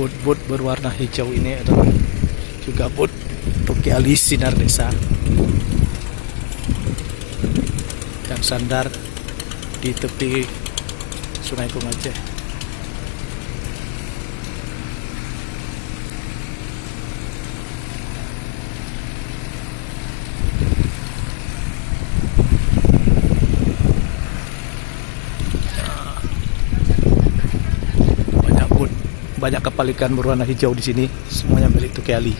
Bot-bot berwarna hijau ini adalah juga bot untuk alis sinar desa yang sandar di tepi Sungai Kumaceh. Banyak kapal ikan berwarna hijau di sini, semuanya milik Tuki Ali.